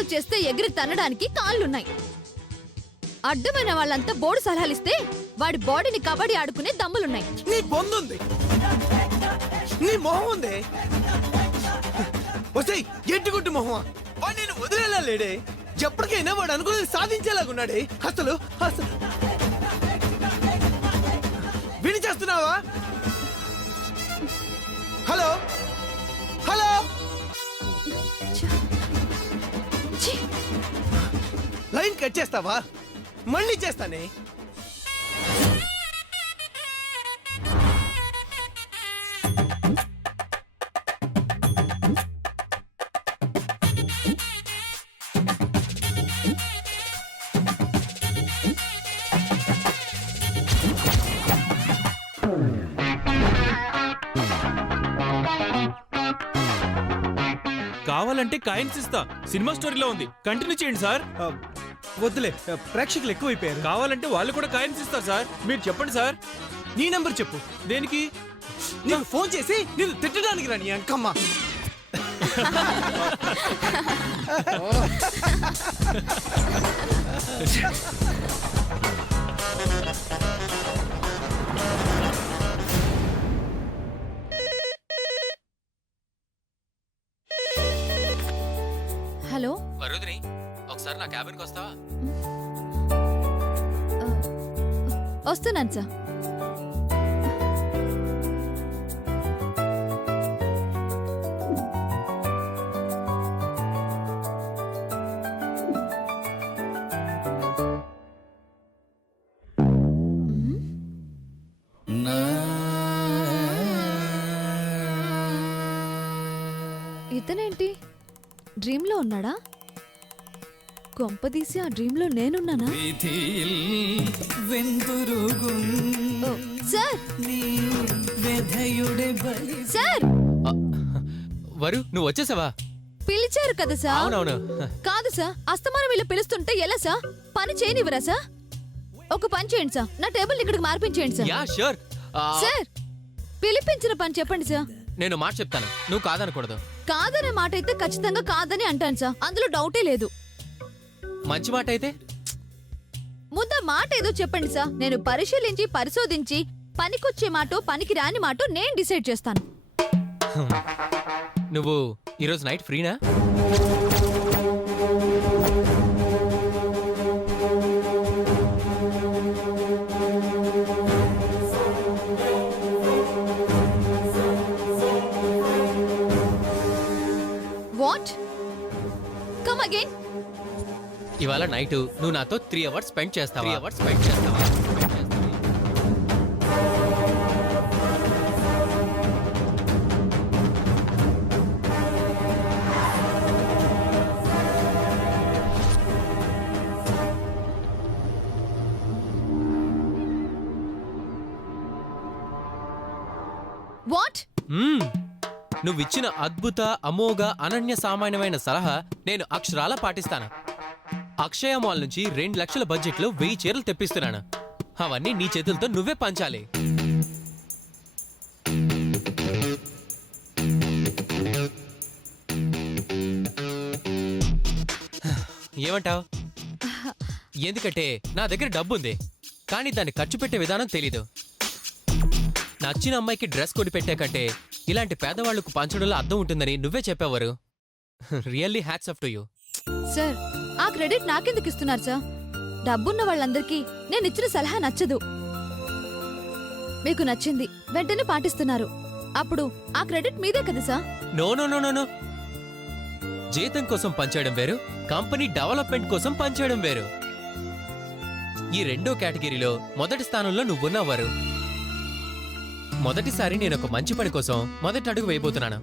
Exercise చేస్తే ఎగిరి తన్నడానికి కాళ్ళున్నాయి. అడ్డమైన వాళ్ళంతా బోర్డు సలహాలిస్తే వాడి బాడీని కబడ్డీ ఆడుకునే దమ్ములున్నాయి. నీ బొందుంది, నీ మొహం ఉంది. వస్తాయి ఎట్టుగుట్టు మొహమా, వాడు నేను వదిలేలా లేడే. ఎప్పటికైనా వాడు అనుకుని సాధించేలాగున్నాడే. అసలు అసలు విని చేస్తున్నావా? హలో హలో, లైన్ కట్ చేస్తావా? మళ్ళీ చేస్తానే. కావాలంటే కాయిన్స్ ఇస్తా, సినిమా స్టోరీలో ఉంది, కంటిన్యూ చేయండి సార్. వద్దులే, ప్రేక్షకులు ఎక్కువైపోయారు. కావాలంటే వాళ్ళు కూడా కాయిన్స్ ఇస్తారు సార్. మీరు చెప్పండి సార్. నీ నంబర్ చెప్పు. దేనికి? నీకు ఫోన్ చేసి నేను తిట్టడానికి రా నీ అంకమ్మ. హలో వరుదిని, ఒకసారి నా క్యాబిన్కి వస్తావా? వస్తున్నాను సార్. ఇతనేంటి డ్రీమ్ లో ఉన్నాడా? కొంపదీసి ఆ డ్రీమ్ లో నేనున్నానా? ఓ, సార్ సార్, వరు, నువ్వు వచ్చేసావా? పిలిచారు కదా సార్. అవునవును. కాదు సార్, అస్తమానం వీళ్ళు పిలుస్తుంటే ఎలా సార్? పని చేయనివ్వరా సార్? ఒక పని చేయండి సార్, నా టేబుల్ ఇక్కడికి మార్పించేయండి సార్. Yeah sure. సార్, పిలిపించిన పని చెప్పండి సార్. నేను మాట చెప్తాను, నువ్వు కాదనకూడదు. కాదనే మాట అయితే ఖచ్చితంగా కాదని అంటాను సార్, అందులో డౌటే లేదు. మంచి మాట అయితే ముందు మాట ఏదో చెప్పండి సార్. నేను పరిశీలించి పరిశోధించి పనికొచ్చే మాట పనికి రాని మాట నేను డిసైడ్ చేస్తాను. నువ్వు ఈరోజు నైట్ ఫ్రీనా? వాట్? Come again. ఇవాళ నైట్ నువ్వు నాతో 3 hours స్పెండ్ చేస్తావా? వాట్? నువ్విచ్చిన అద్భుత, అమోఘ, అనన్య సామాన్యమైన సలహా నేను అక్షరాలా పాటిస్తాను. అక్షయ మాల్ నుంచి 2 లక్షల బడ్జెట్లో 1000 చీరలు తెప్పిస్తున్నాను. అవన్నీ నీ చేతులతో నువ్వే పంచాలి. ఏమంటావ్? ఎందుకంటే నా దగ్గర డబ్బుంది, కానీ దాన్ని ఖర్చు పెట్టే విధానం తెలీదు. నచ్చిన అమ్మాయికి డ్రెస్ కొని పెట్టే కంటే ఇలాంటి పేదవాళ్లకు పంచడంలో అర్థం ఉంటుందని నువ్వే చెప్పేవారు. Really hats off to you. Sir, ఆ క్రెడిట్ నాకెందుకు ఇస్తున్నారు సార్? డబ్బున్న వాళ్ళందరికీ నేను ఇచ్చిన సలహా నచ్చదు. మీకు నచ్చింది, వెంటనే పాటిస్తున్నారు. అప్పుడు ఆ క్రెడిట్ మీదే కదా sir? No no no no no. జీతం కోసం పనిచేయడం వేరు, కంపెనీ డెవలప్మెంట్ కోసం పనిచేయడం వేరు. ఈ రెండో కేటగిరీలో మొదటి స్థానంలో నువ్వున్నవారు. మొదటిసారి నేను ఒక మంచి పని కోసం మొదటి అడుగు వేయబోతున్నాను.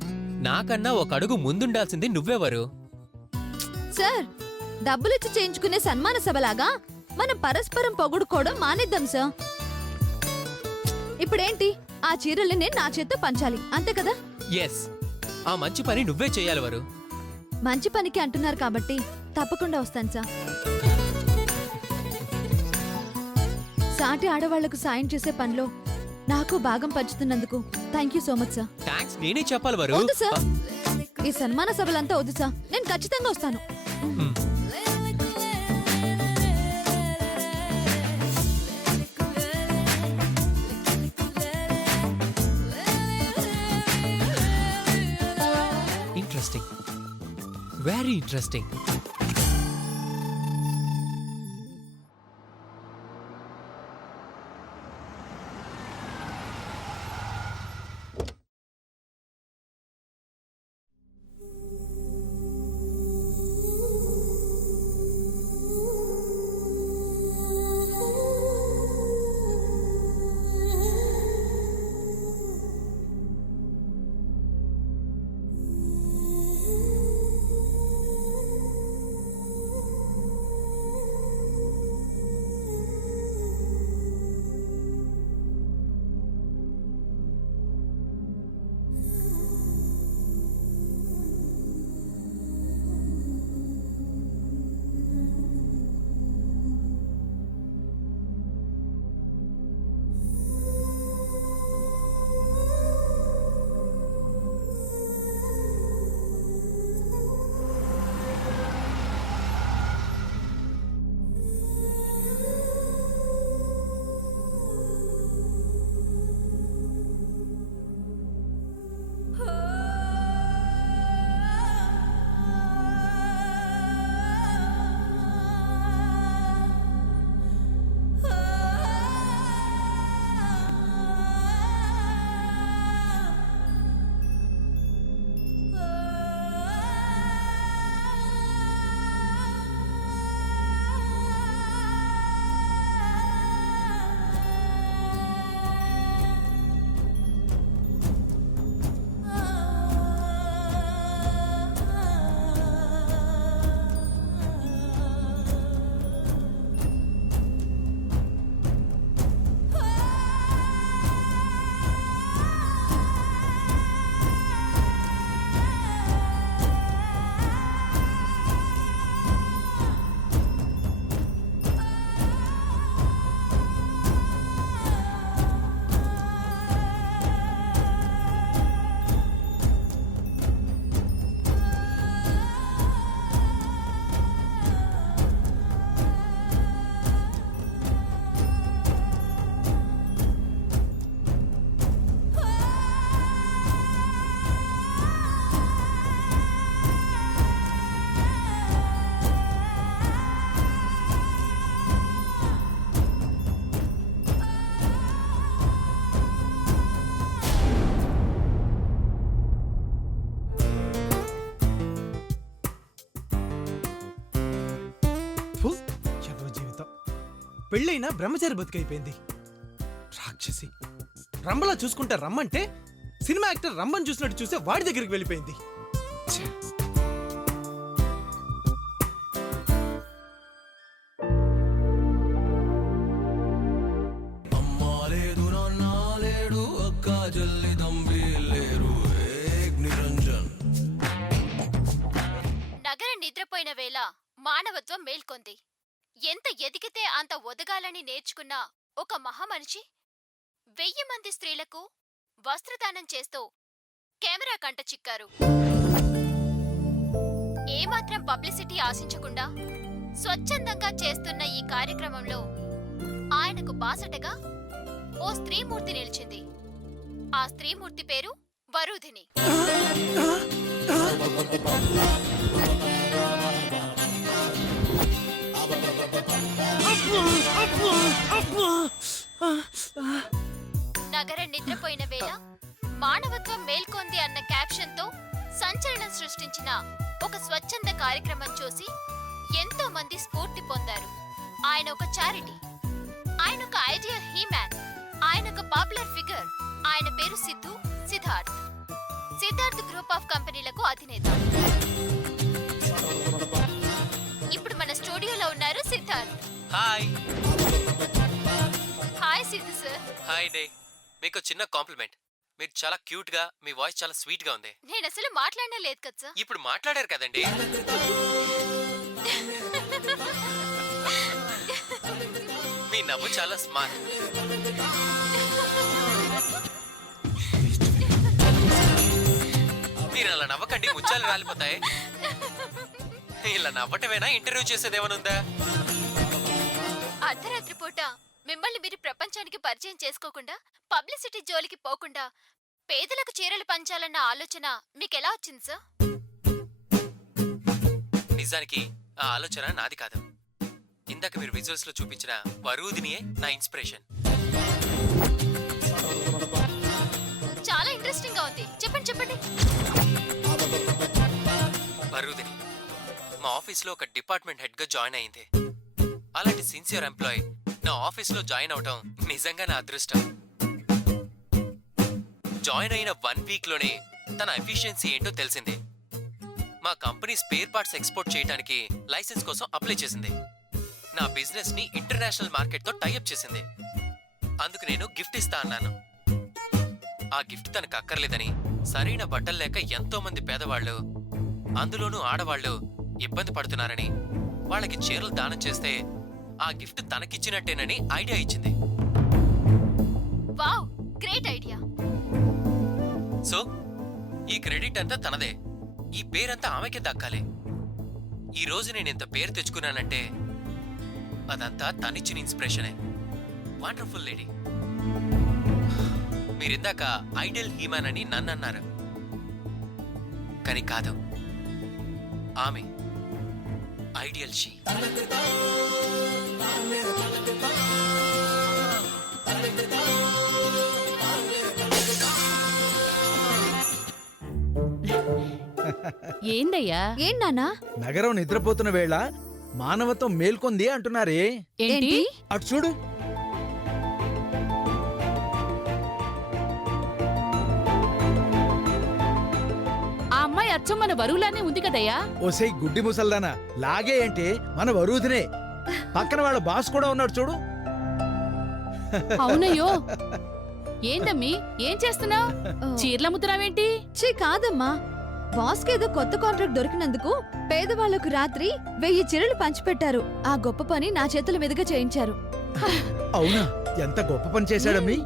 నాకన్నా ఒక అడుగు ముందుండాల్సింది నువ్వెవరు? సార్, డబ్బులిచ్చి చేయించుకునే సన్మాన సభలాగా మనం పరస్పరం పొగుడుకోవడం మానేద్దాం సార్. ఇప్పుడేంటి, ఆ చీరల్ని నేను నా చేత్తో పంచాలి, అంతే కదా? ఎస్, ఆ మంచి పని నువ్వే చేయాలి వరు. మంచి పనికి అంటున్నారు కాబట్టి తప్పకుండా వస్తాను సార్. సాటి ఆడవాళ్లకు సాయం చేసే పనిలో నాకు భాగం పంచుతున్నందుకు thank you so much sir. Thanks నేనే చెప్పాలి వరు. వద్దు సార్, ఈ సన్మాన సభలంతా వద్దు సార్, నేను ఖచ్చితంగా వస్తాను. Interesting, very interesting. పెళ్ళైనా బ్రహ్మచారి బతుకైపోయింది. రాక్షసి రంబలా చూసుకుంటే రమ్మంటే సినిమా యాక్టర్ రమ్మని చూసినట్టు చూస్తే వాడి దగ్గరికి వెళ్ళిపోయింది. ఛే! నగరం నిద్రపోయిన వేళ మానవత్వం మేల్కొంది. ఎంత ఎదిగితే అంత ఒదగాలని నేర్చుకున్న ఒక మహామనిషి 1000 మంది స్త్రీలకు వస్త్రదానం చేస్తూ కెమెరా కంట చిక్కారు. ఏమాత్రం పబ్లిసిటీ ఆశించకుండా స్వచ్ఛందంగా చేస్తున్న ఈ కార్యక్రమంలో ఆయనకు బాసటగా ఓ స్త్రీమూర్తి నిలిచింది. ఆ స్త్రీమూర్తి పేరు వరూధిని. నగరం నిద్రపోయిన వేళ మానవత్వం మేల్కొంది అన్న క్యాప్షన్ తో సంచలనం సృష్టించిన ఒక స్వచ్ఛంద కార్యక్రమం చూసి ఎంతో మంది స్ఫూర్తి పొందారు. ఆయన ఒక చారిటీ, ఆయన ఒక ఐడియల్ హీమ్యాన్, ఆయన ఒక పాపులర్ ఫిగర్. ఆయన పేరు సిద్ధార్థ్. సిద్ధార్థ్ గ్రూప్ ఆఫ్ కంపెనీలకు అధినేత. ఇప్పుడు మన స్టూడియోలో ఉన్నారు Siddharth. Hi. Hi Siddhu sir. Hi day. మీకు చిన్న కాంప్లిమెంట్. మీరు చాలా క్యూట్ గా, మీ వాయిస్ చాలా స్వీట్ గా ఉంది. నేను అసలు మాట్లాడనే లేదు కదా సార్. ఇప్పుడు మాట్లాడారు కదండి. మీ నవ్వు చాలా స్మార్ట్. మీరు అలా నవ్వకండి, ముచ్చాలు రాలిపోతాయి. ఇలా నవ్వటమేనా ఇంటర్వ్యూ చేసేదేమనుందా? అర్ధరాత్రి పూట మిమ్మల్ని మీరు ప్రపంచానికి పరిచయం చేసుకోకుండా పబ్లిసిటీ జోలికి పోకుండా పేదలకు చీరలు పంచాలన్న ఆలోచన మీకెలా వచ్చింది సార్? నిజానికి ఆ ఆలోచన నాది కాదు. ఇందాక మీరు విజువల్స్ లో చూపించిన వరూదినియే నా ఇన్స్పిరేషన్. చాలా ఇంట్రెస్టింగ్ గా ఉంది, చెప్పండి చెప్పండి. వరూదిని మా ఆఫీస్లో ఒక డిపార్ట్మెంట్ హెడ్ గా జాయిన్ అయింది. అలాంటి సిన్సియర్ ఎంప్లాయీ నా ఆఫీస్లో జాయిన్ అవటం నిజంగా నా అదృష్టం. జాయిన్ అయిన 1 వీక్ లోనే తన ఎఫిషియన్సీ ఏంటో తెలిసింది. మా కంపెనీ స్పేర్ పార్ట్స్ ఎక్స్పోర్ట్ చేయడానికి లైసెన్స్ కోసం అప్లై చేసింది. నా బిజినెస్ ని ఇంటర్నేషనల్ మార్కెట్ తో టైఅప్ చేసింది. అందుకు నేను గిఫ్ట్ ఇస్తా అన్నాను. ఆ గిఫ్ట్ తనకు అక్కర్లేదని, సరైన బట్టలు లేక ఎంతో మంది పేదవాళ్లు, అందులోనూ ఆడవాళ్లు ఇబ్బంది పడుతున్నారని, వాళ్ళకి చీరలు దానం చేస్తే ఆ గిఫ్ట్ తనకిచ్చినట్టేనని ఐడియా ఇచ్చింది. Wow, great idea. సో ఈ క్రెడిట్ అంతా తనదే. ఈ పేరంతా ఆమెకే దక్కాలి. ఈ రోజు నేను ఇంత పేరు తెచ్చుకున్నానంటే అదంతా తనిచ్చిన ఇన్స్పిరేషనే. Wonderful lady. మీరిందాక ఐడియల్ హ్యూమన్ అని నన్ను అన్నారు, కానీ కాదు, ఆమె ఐడియల్ షీ. ఏందయ్యా? ఏం నాన్నా? నగరం నిద్రపోతున్న వేళ మానవత్వం మేల్కొంది అంటున్నారే. ఏంటి? అటు చూడు. ఆ అమ్మాయి అచ్చం మన వరువులానే ఉంది కదయ్యా. ఓసై గుడ్డి ముసల్దానా, లాగే అంటే మన వరూధినే. పక్కన వాళ్ళ బాస్ కూడా ఉన్నాడు చూడు. అవునయ్యో. ఏందమ్మీ, ఏం చేస్తున్నావు? చీరలమ్ముతున్నావేంటి? చీ కాదమ్మా, బాస్కి ఏదో కొత్త కాంట్రాక్ట్ దొరికినందుకు పేదవాళ్లకు రాత్రి 1000 చీరలు పంచిపెట్టారు. ఆ గొప్ప పని నా చేతుల మీదుగా చేయించారు. అవునా? ఎంత గొప్ప పని చేశాడమ్మి.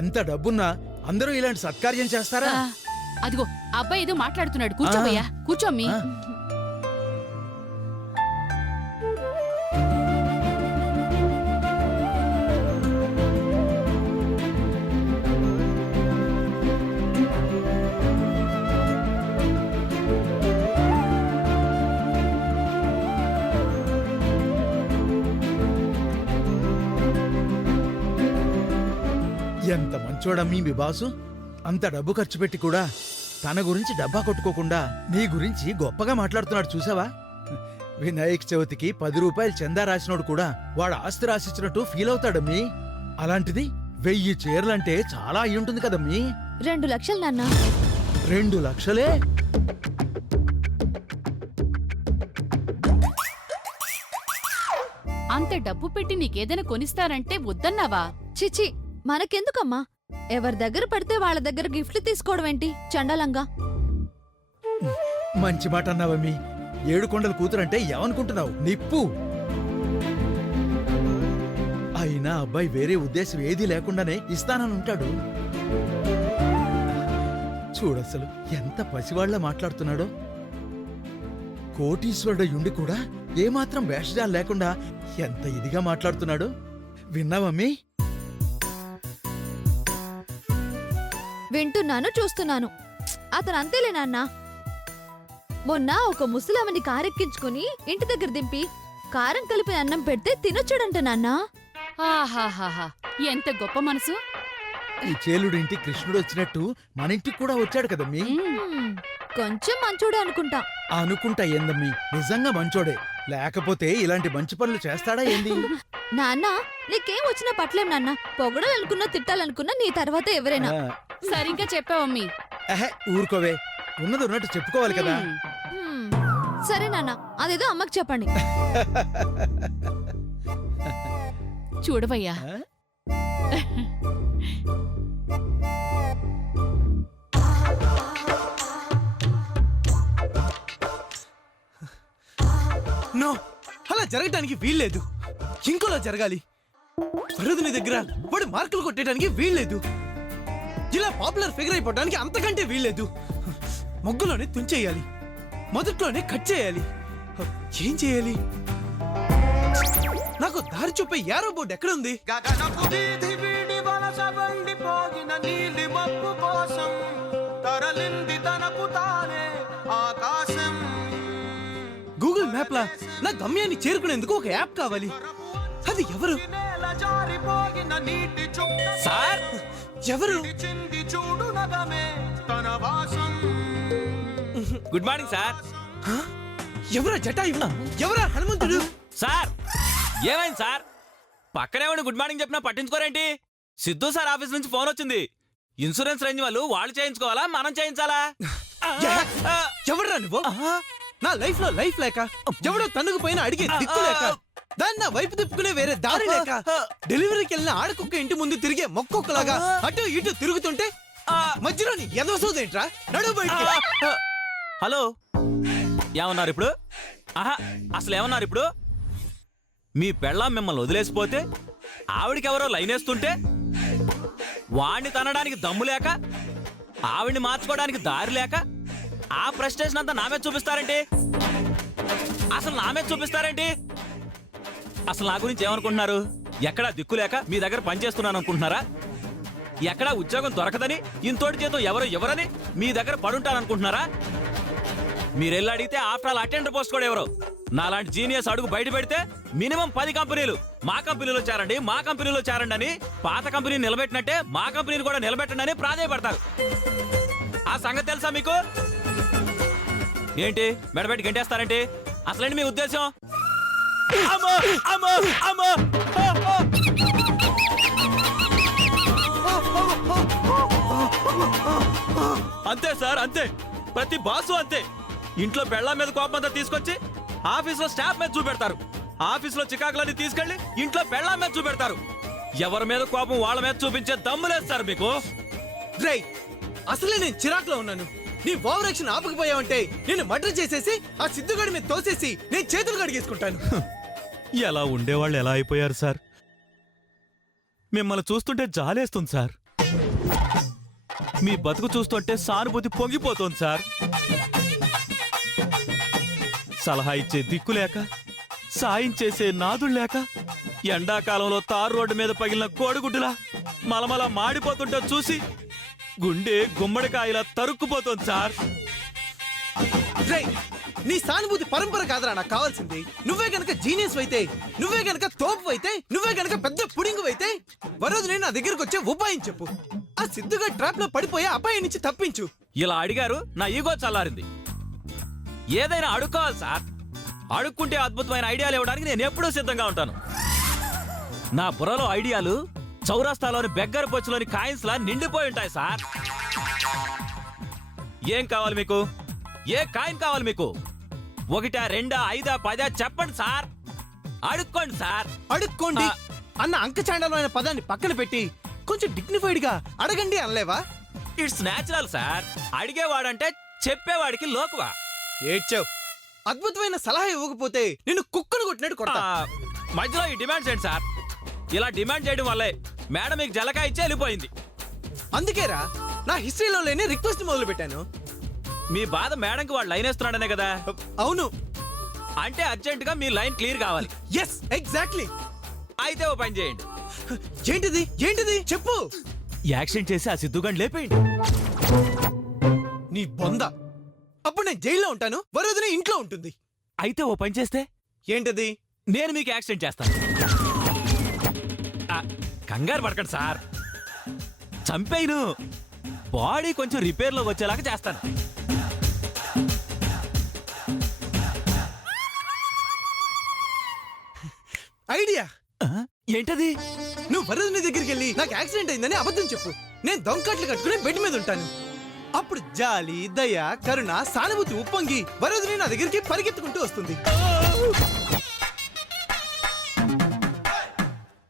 ఎంత డబ్బున్నా అందరూ ఇలాంటి సత్కార్యం చేస్తారా? అదిగో అబ్బాయి ఏదో మాట్లాడుతున్నాడు. కూర్చోబోయ్యా, కూర్చోమ్మి. ఎంత మంచోడమ్మీ మీ బాసు. అంత డబ్బు ఖర్చు పెట్టి కూడా తన గురించి డబ్బా కొట్టుకోకుండా నీ గురించి గొప్పగా మాట్లాడుతున్నాడు చూసావా? వినాయక చవితికి 10 రూపాయలు చందా రాసినోడు కూడా వాడు ఆస్తి రాసిచ్చినట్టు ఫీల్ అవుతాడమ్మీ. అలాంటిది 1000 చీరలంటే చాలా అయి ఉంటుంది కదమ్మీ. 2 లక్షలు నాన్నా. 2 లక్షలే? అంత డబ్బు పెట్టి నీకేదైనా కొనిస్తారంటే వద్దన్నావా? చిచి, మనకెందుకమ్మా? ఎవరి దగ్గర పడితే వాళ్ళ దగ్గర గిఫ్ట్లు తీసుకోవడం ఏంటి చండాలంగా? మంచి మాట అన్నావమ్మీ. 7 కొండల కూతురంటే ఏమనుకుంటున్నావు? నిప్పు. అయినా అబ్బాయి వేరే ఉద్దేశం ఏదీ లేకుండానే ఇస్తాననుంటాడు. చూడసలు ఎంత పసివాళ్ల మాట్లాడుతున్నాడో. కోటీశ్వరుడయుండి కూడా ఏమాత్రం వేషజాలు లేకుండా ఎంత ఇదిగా మాట్లాడుతున్నాడో విన్నావమ్మీ? వింటున్నాను, చూస్తున్నాను. అతను అంతేలే నాన్నా. మొన్న ఒక ముసలామని కారెక్కించుకుని ఇంటి దగ్గర దింపి కారం కలిపిన అన్నం పెడితే తినొచ్చాడంట నాన్నా. ఆహాహాహా, ఎంత గొప్ప మనసు. ఈ చేలుడింటి కృష్ణుడు వచ్చినట్టు మన ఇంటికి కూడా వచ్చాడు కదమ్మీ. కొంచెం మంచోడే అనుకుంటా. అనుకుంటా ఏందమ్మీ, నిజంగా మంచోడే. లేకపోతే ఇలాంటి మంచి పనులు చేస్తాడా ఏంది? నాన్న, నీకేం వచ్చినా పట్లేం నాన్న. పొగడాలనుకున్నా తిట్టాలనుకున్నా నీ తర్వాత ఎవరైనా. సరిగ్గా చెప్పావమ్మీ. ఊరుకోవే, ఉన్నది ఉన్నట్టు చెప్పుకోవాలి కదా. హ్మ్. సరే నాన్న, అదేదో అమ్మకి చెప్పండి. చూడవయ్యా, ఆ? నో, అలా జరగటానికి వీల్లేదు. ఇంకోలా జరగాలి. వరుదిని దగ్గర వాడు మార్కులు కొట్టేయడానికి వీల్లేదు. ఇలా పాపులర్ ఫిగర్ అయిపోవడానికి అంతకంటే వీల్లేదు. మొగ్గులోనే తుంచేయాలి, మొదట్లోనే కట్ చేయాలి. ఏం చేయాలి? నాకు దారి చూపే యారో బోర్డు ఎక్కడ ఉంది? గగనపు వీధి వీడి వలస వండిపోగిన నీలి మబ్బు కోసం తరలింది తనకు తానే ఆకాశం. గూగుల్ మ్యాప్ లా నా గమ్యాన్ని చేరుకునేందుకు ఒక యాప్ కావాలి. అది ఎవరు? నేల జారిపోగిన నీటి చుక్క సార్ ఎవరు? చింది చూడు నగమే తన వాసం. Good morning sir. ఎవరా జటాయు? ఎవరా హనుమంతుడు? సార్ ఏమైంది సార్? పక్కనే ఉండి గుడ్ మార్నింగ్ చెప్పినా పట్టించుకోరేంటి? సిద్ధు సార్ ఆఫీస్ నుంచి ఫోన్ వచ్చింది. ఇన్సూరెన్స్ రేంజ్ వాళ్ళు చేయించుకోవాలా మనం చేయించాలా? ఎవరా నువ్వు? నా లైఫ్ లో లైఫ్ లేక, ఎవడో తన్నుకు పైన అడిగే దిక్కు లేక, దాన్ని నా వైపు తిప్పుకునే వేరే దారి లేక, డెలివరీకి వెళ్ళిన ఆడకుక్క ఇంటి ముందు తిరిగే మొక్కొక్కలాగా అటు ఇటు తిరుగుతుంటే మధ్యలో నీ ఎదవసోదేంట్రా? నడు బయటికి. హలో ఏమన్నారు ఇప్పుడు? అసలు ఏమన్నారు ఇప్పుడు? మీ పెళ్ళాం మిమ్మల్ని వదిలేసిపోతే ఆవిడికెవరో లైనేస్తుంటే వాణ్ణి తనడానికి దమ్ము లేక, ఆవిడ్ని మార్చుకోవడానికి దారి లేక ఆ ప్రెస్టేషన్ అంతా నామే చూపిస్తారేంటి? అసలు నామే చూపిస్తారేంటి? అసలు నా గురించి ఏమనుకుంటున్నారు? ఎక్కడా దిక్కు లేక మీ దగ్గర పనిచేస్తున్నాను అనుకుంటున్నారా? ఎక్కడా ఉద్యోగం దొరకదని ఇంతోటి చేతో ఎవరని మీ దగ్గర పడుంటాననుకుంటున్నారా? మీరెళ్ళి అడిగితే ఆఫ్టర్ ఆల్ అటెండర్ పోస్ట్ కూడా ఎవరు? నాలాంటి జీనియస్ అడుగు బయట పెడితే మినిమం 10 కంపెనీలు మా కంపెనీలో చేరండి అని పాత కంపెనీని నిలబెట్టినట్టే మా కంపెనీని కూడా నిలబెట్టండి అని ప్రాధాయపడతారు. ఆ సంగతి తెలుసా మీకు? ఏంటి మెడబెట్టి గంటేస్తారంటే? అసలేంటి మీ ఉద్దేశం? అంతే సార్, అంతే. ప్రతి బాసు అంతే. ఇంట్లో పెళ్ళాం మీద కోపం అంతా తీసుకొచ్చి ఆఫీస్ లో స్టాఫ్ మీద చూపెడతారు. ఆఫీస్ లో చికాకులన్నీ తీసుకెళ్లి ఇంట్లో పెళ్ళాం మీద చూపెడతారు. ఎవరి మీద కోపం వాళ్ళ మీద చూపించే దమ్ములేదు సార్ మీకు. రేయ్, అసలే నేను చిరాకులో ఉన్నాను. నీ ఓవర్ యాక్షన్ ఆపకపోయావంటే నేను మర్డర్ చేసేసి ఆ సిద్ధుగాడి మీద తోసేసి నేను చేతులు కడిగేసుకుంటాను. ఎలా ఉండేవాళ్ళు ఎలా అయిపోయారు సార్? మిమ్మల్ని చూస్తుంటే జాలేస్తుంది సార్. మీ బతుకు చూస్తుంటే సానుభూతి పొంగిపోతోంది సార్. సలహా ఇచ్చే దిక్కు లేక, సాయం చేసే నాదుడు లేక, ఎండాకాలంలో తారు రోడ్డు మీద పగిలిన కోడిగుడ్డులా మలమల మాడిపోతుంటే చూసి గుండె గుమ్మడికాయలా తరుక్కుపోతోంది సార్. రేయ్, నీ సానుభూతి పరంపర కాదురా నాకు కావాల్సింది. నువ్వే గనక జీనియస్ అయితే, నువ్వే గనక తోపు అయితే, నువ్వే గనక పెద్ద పుడింగు అయితే వరోజు నా దగ్గరకు వచ్చే ఉపాయం చెప్పు. ఆ సిద్ధుగా ట్రాప్ లో పడిపోయే అపాయం నుంచి తప్పించు. ఇలా అడిగారు, నా ఈగో చల్లారింది. ఏదైనా అడుక్కోవాలి సార్. అడుక్కుంటే అద్భుతమైన ఐడియాలు ఇవ్వడానికి నేను ఎప్పుడూ సిద్ధంగా ఉంటాను. నా బుర్రలో ఐడియాలు చౌరాస్తాలోని బెగ్గర బొచ్చులోని కాయిన్స్ లా నిండిపోయి ఉంటాయి సార్. ఏం కావాలి మీకు? ఏ కాయిన్ కావాలి మీకు? 1, 2, 5, 10 చెప్పండి సార్. అడుక్కోండి సార్. అడుక్కోండి అన్న అంకచాండాలమైన పదాన్ని పక్కన పెట్టి కొంచెం డిగ్నిఫైడ్ గా అడగండి అనలేవా? It's natural sir. అడిగేవాడంటే చెప్పేవాడికి లోకువా. ఏడ్చావు. అద్భుతమైన సలహా ఇవ్వకపోతే నిన్ను కుక్కను కొట్టినట్టు కొడతా. మధ్యలో ఈ డిమాండ్ చేయండి సార్. ఇలా డిమాండ్ చేయడం వల్లే మేడం మీకు జలకా ఇచ్చి వెళ్ళిపోయింది. అందుకేరా నా హిస్టరీలో లేని రిక్వెస్ట్ మొదలు పెట్టాను. మీ బాధ మేడంకి వాడు లైన్ వేస్తున్నాడనే కదా? అవును. అంటే అర్జెంట్ గా మీ లైన్ క్లియర్ కావాలి. Yes, exactly. అయితే ఓ పని చేయండి. ఏంటిది? ఏంటిది చెప్పు. యాక్సిడెంట్ చేసి ఆ సిద్ధుగాని లేపేయండి. నీ బొంద. అప్పుడు నేను జైల్లో ఉంటాను, వరోదిని ఇంట్లో ఉంటుంది. అయితే ఓ పని చేస్తే? ఏంటది? నేను మీకు యాక్సిడెంట్ చేస్తాను. కంగారు పడకండి సార్. చంపేను. బాడీ కొంచెం రిపేర్ లోకి వచ్చేలాగా చేస్తాను. ఐడియా. ఏంటది? నువ్వు వరదని దగ్గరికి వెళ్ళి నాకు యాక్సిడెంట్ అయిందని అబద్ధం చెప్పు. నేను దొంగకట్లు కట్టుకుని బెడ్ మీద ఉంటాను. అప్పుడు జాలి, దయ, కరుణ, సానుభూతి ఉప్పొంగి వరదని నా దగ్గరికి పరిగెత్తుకుంటూ వస్తుంది.